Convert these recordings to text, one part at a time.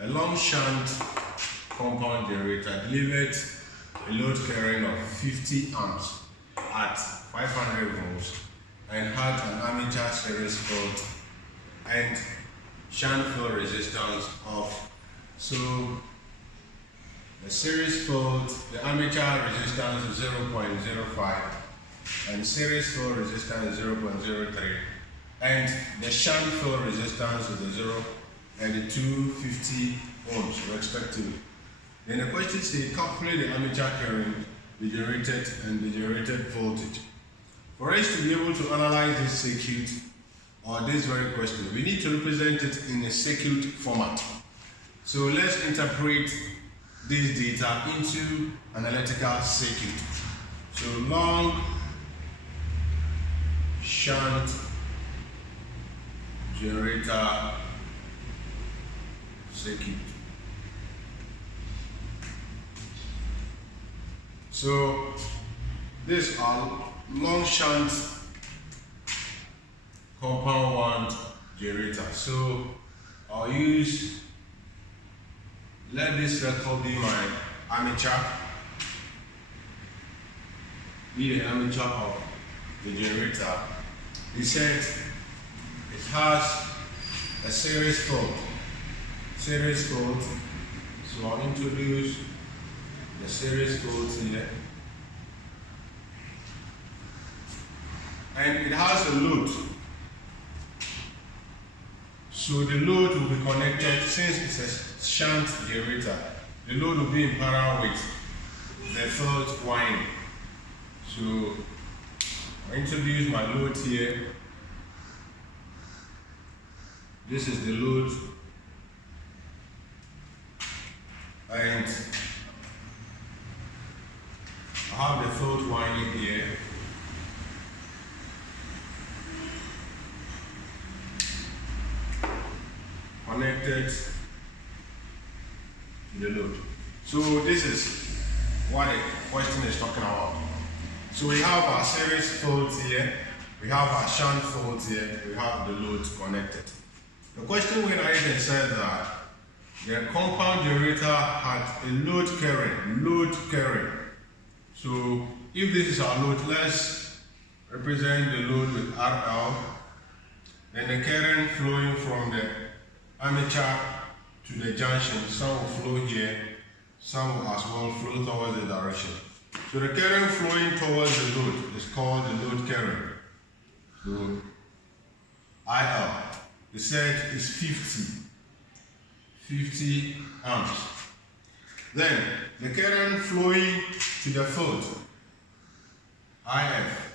a long shunt compound generator delivered a load current of 50 amps at 500 volts and had an armature series field and shunt field resistance of, so the series field, the armature resistance is 0.05 and series field resistance is 0.03 and the shunt field resistance is the 0 and the 250 ohms respectively. Then the question says calculate the armature current, the generated and the generated voltage. For us to be able to analyze this circuit or this very question, we need to represent it in a circuit format. So let's interpret this data into an electrical circuit. So long shunt generator circuit. So this are long shunt compound wound generator. So I'll use, let this record be my armature, be the armature of the generator. He said it has a series field. So I'll introduce the series field here. And it has a load. So the load will be connected, since it's a shunt generator, the load will be in parallel with the field winding. So I introduce my load here. This is the load. And I have the field winding here. Connected to the load. So this is what the question is talking about. So we have our series field here, we have our shunt field here, we have the loads connected. The question went ahead and said that the compound generator had a load current. So if this is our load, let's represent the load with RL. Then the current flowing from the armature to the junction, some will flow here, some will as well flow towards the direction. So the current flowing towards the load is called the load current. So IL, they said is 50 amps. Then the current flowing to the field, IF,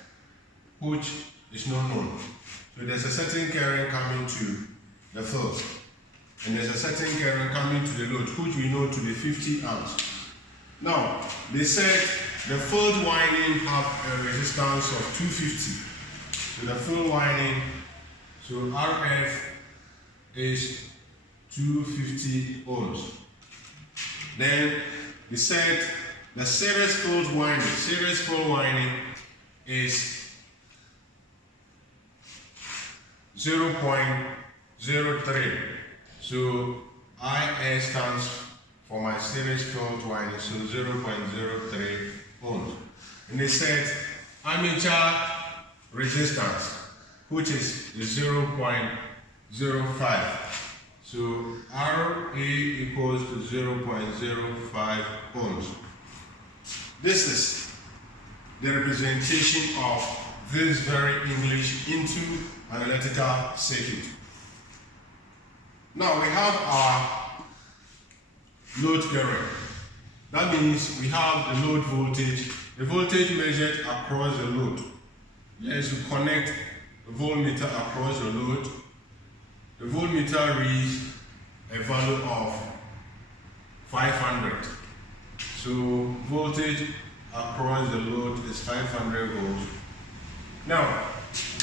which is not known. So there's a certain current coming to the field, and there's a certain current coming to the load, which we know to be 50 amps. Now, they said the field winding have a resistance of 250. So the field winding, so RF is 250 ohms. Then they said the series field winding is 0.03. So IA stands for my series field winding, so 0.03 ohms. And they said armature resistance, which is 0.05. So RA equals to 0.05 ohms. This is the representation of this very English into an electrical circuit. Now we have our load current. That means we have the load voltage, the voltage measured across the load. Let's connect the voltmeter across the load. The voltmeter reads a value of 500. So voltage across the load is 500 volts. Now,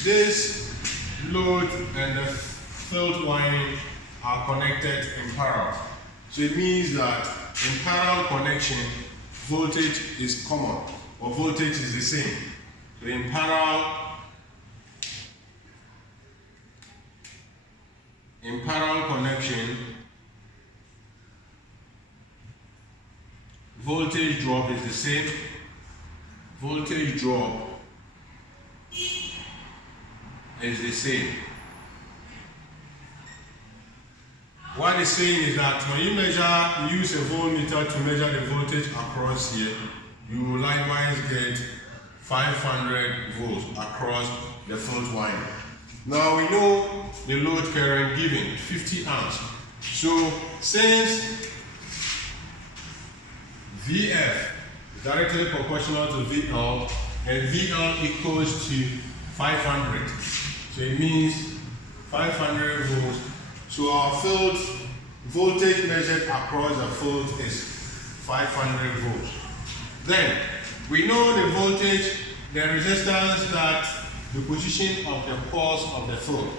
this load and the field winding are connected in parallel. So it means that in parallel connection, voltage is common, or voltage is the same. So in parallel connection, voltage drop is the same. Voltage drop is the same. What it's saying is that when you use a voltmeter to measure the voltage across here, you will likewise get 500 volts across the fault wire. Now we know the load current given 50 amps. So since VF is directly proportional to VL and VL equals to 500, so it means 500 volts. So our field voltage measured across the field is 500 volts. Then we know the voltage, the resistance, that the position of the poles of the field.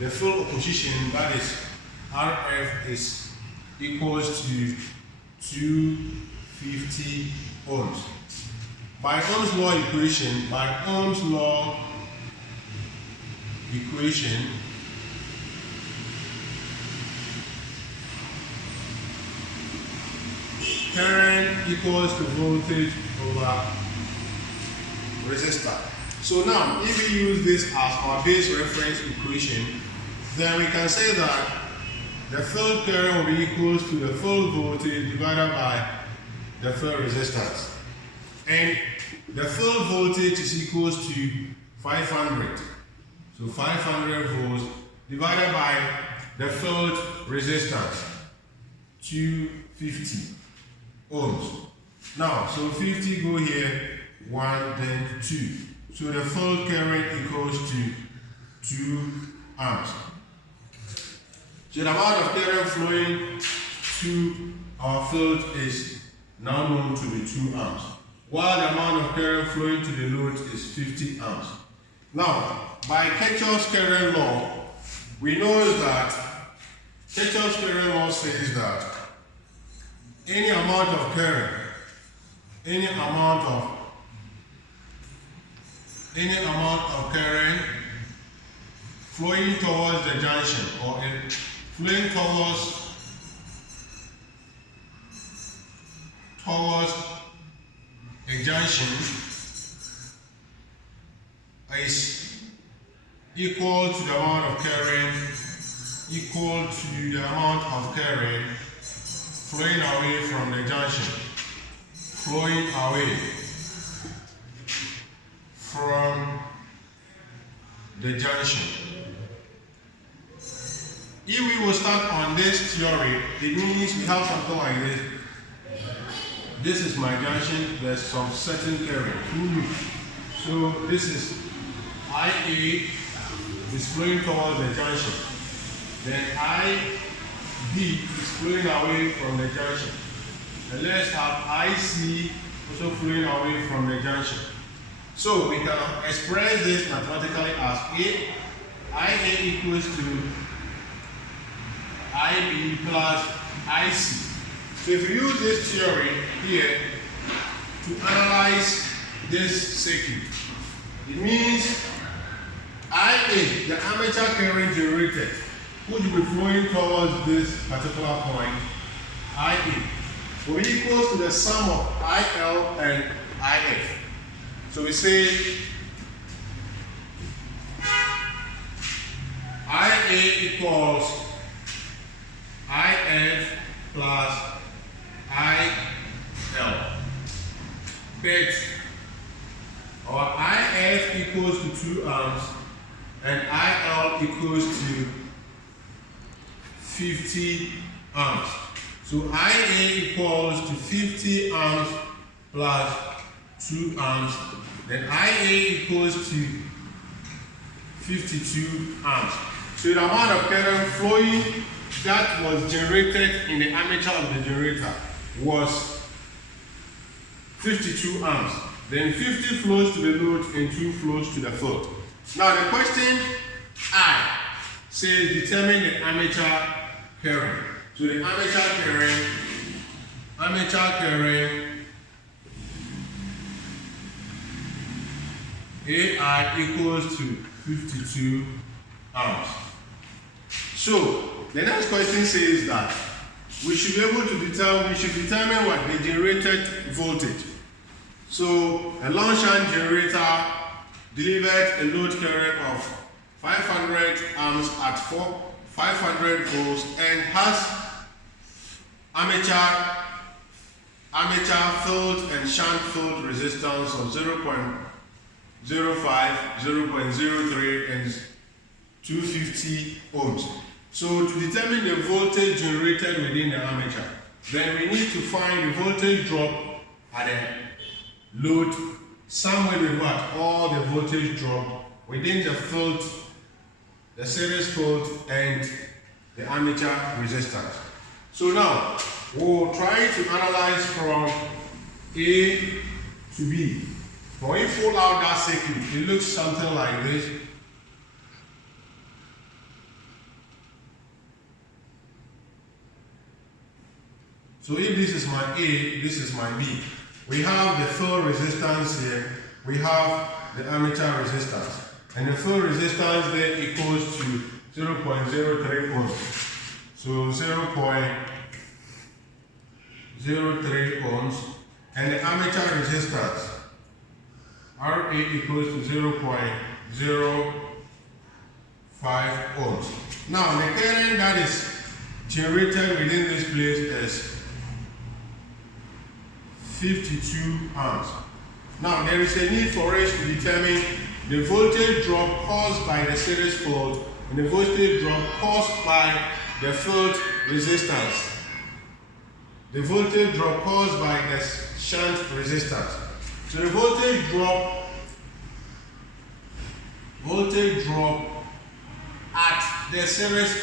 The field position, that is RF, is equals to 250 ohms. By Ohm's law equation, current equals to voltage over resistor. So now, if we use this as our base reference equation, then we can say that the field current will be equals to the field voltage divided by the field resistance. And the field voltage is equals to 500. So 500 volts divided by the field resistance, 250 ohms. Now, so 50 go here, 1, then 2. So the field current equals to 2 amps. So the amount of current flowing to our field is now known to be 2 amps, while the amount of current flowing to the load is 50 amps. Now, by Kirchhoff's current law, we know that Kirchhoff's current law says that any amount of current, any amount of current flowing towards the junction, or flowing towards a junction, is equal to the amount of current flowing away from the junction, flowing away from the junction. If we will start on this theory, it means we have something like this. This is my junction, there's some certain current. So this is IA is flowing towards the junction. Then IB is flowing away from the junction. And let's have IC also flowing away from the junction. So we can express this mathematically as IA equals to IB plus IC. So if you use this theory here to analyze this circuit, it means IA, the armature current generated, would be flowing towards this particular point, IA, will be equal to the sum of IL and IF. So we say IA equals IF plus IL. But our IF equals to 2 amps and IL equals to 50 amps. So IA equals to 50 amps plus 2 amps. Then IA equals to 52 amps. So the amount of current flowing that was generated in the armature of the generator was 52 amps. Then 50 flows to the load and 2 flows to the field. Now the question I says determine the armature current. So the armature current AI equals to 52 amps. So the next question says that we should be able to determine what the generated voltage. So a long shunt generator delivered a load current of 500 amps at 500 volts and has armature field and shunt field resistance of 0.05, 0.03 and 250 ohms. So to determine the voltage generated within the armature, then we need to find the voltage drop at the load somewhere with what? All the voltage drop within the field, the series field and the armature resistance. So now we'll try to analyze from A to B. When you pull out that circuit, it looks something like this. So if this is my A, this is my B. We have the field resistance here, we have the armature resistance. And the field resistance there equals to 0.03 ohms. So 0.03 ohms. And the armature resistance, RA equals to 0.05 ohms. Now the current that is generated within this place is 52 amps. Now there is a need for us to determine the voltage drop caused by the series field and the voltage drop caused by the field resistance. The voltage drop caused by the shunt resistance. So the voltage drop at the series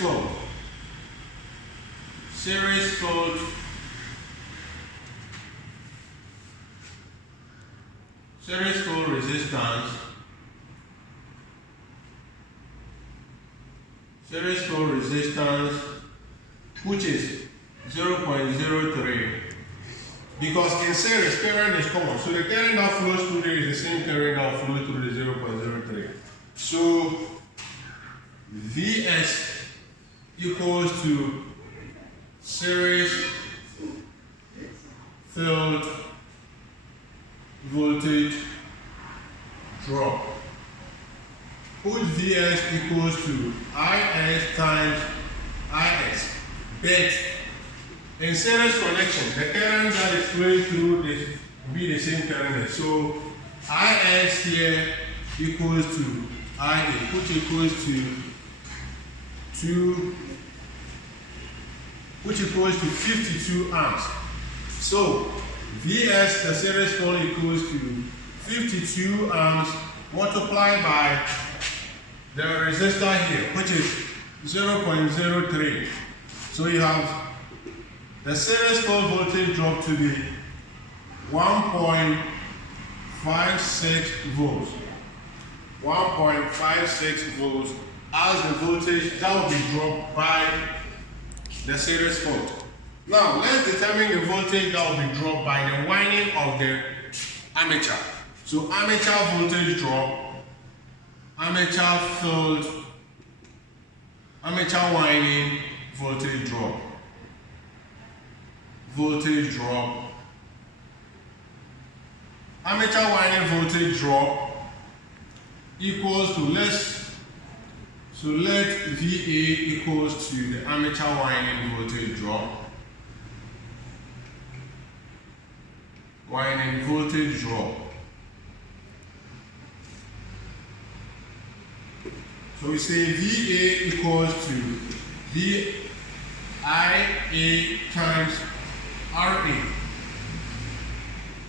field resistance, which is 0.03, because in series current is common, so the current that flows through there is the same current that flows through the 0.03. So Vs equals to series field voltage drop, which Vs equals to Is times Is. But in series connection, the current that is flowing through this will be the same current. So Is here equals to Ia, which equals to 52 amps. So Vs, the series field, equals to 52 amps multiplied by the resistor here, which is 0.03. So you have the series field voltage drop to be 1.56 volts. 1.56 volts as the voltage that will be dropped by the series field. Now let's determine the voltage that will be dropped by the winding of the armature. So armature voltage drop, armature field, armature winding voltage drop. Armature winding voltage drop equals to let VA equals to the armature winding voltage drop. So we say VA equals to VIA times RA,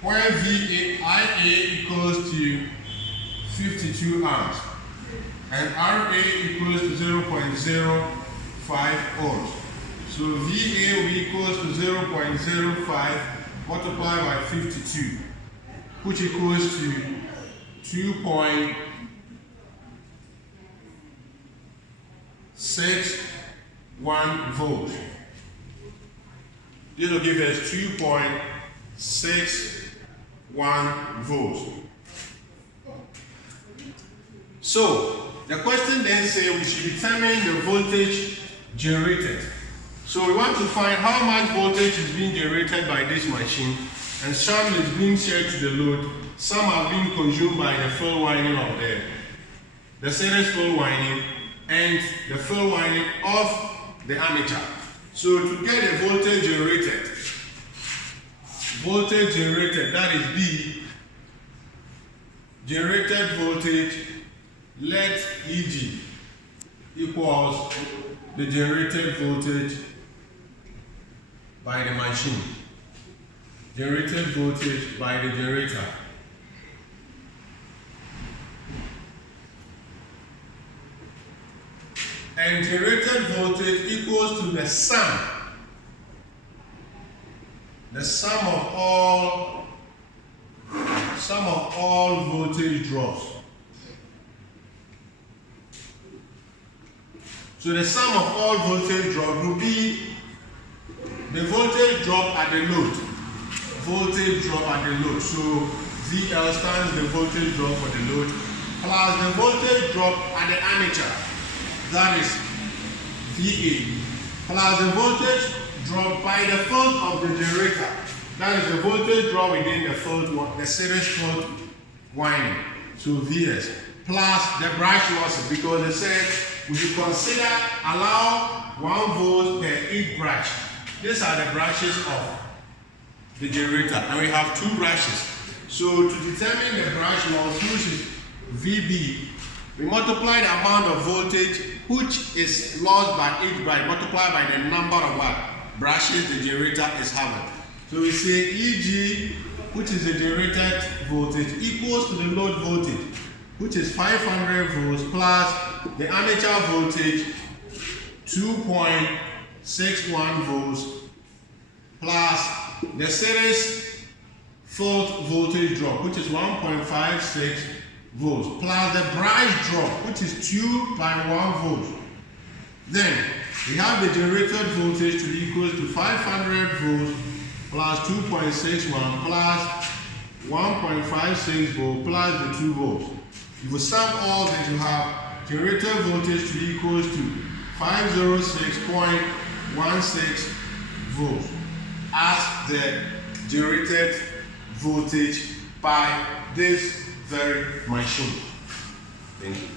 where VIA equals to 52 amps and RA equals to 0.05 ohms. So VA equals to 0.05 multiplied by 52, which equals to 2.61 volts. This will give us 2.61 volts. So the question then says we should determine the voltage generated. So we want to find how much voltage is being generated by this machine, and some is being shared to the load, some are being consumed by the field winding of the series field winding and the field winding of the armature. So to get the voltage generated, that is B, generated voltage, let EG equals the generated voltage by the machine. Generated voltage by the generator. And generated voltage equals to the sum of all voltage drops. So the sum of all voltage drop will be the voltage drop at the load. Voltage drop at the load. So VL stands the voltage drop for the load plus the voltage drop at the armature. That is VA plus the voltage drop by the field of the generator. That is the voltage drop within the field, the series field winding. So VS plus the brush losses, because they said we should consider allow 1 volt per each brush. These are the brushes of the generator, and we have 2 brushes. So to determine the brush loss, which is VB, we multiply the amount of voltage which is lost by each brush, multiplied by the number of brushes the generator is having. So we say EG, which is the generated voltage, equals to the load voltage, which is 500 volts plus the armature voltage, 2.61 volts, plus the series field voltage drop, which is 1.56 volts, plus the brush drop, which is 2 by 1 volt. Then we have the generated voltage to be equal to 500 volts plus 2.61 plus 1.56 volts plus the 2 volts. If we sum all this, you have generated voltage to be equal to 506.16 volts as the generated voltage by this very machine. Thank you.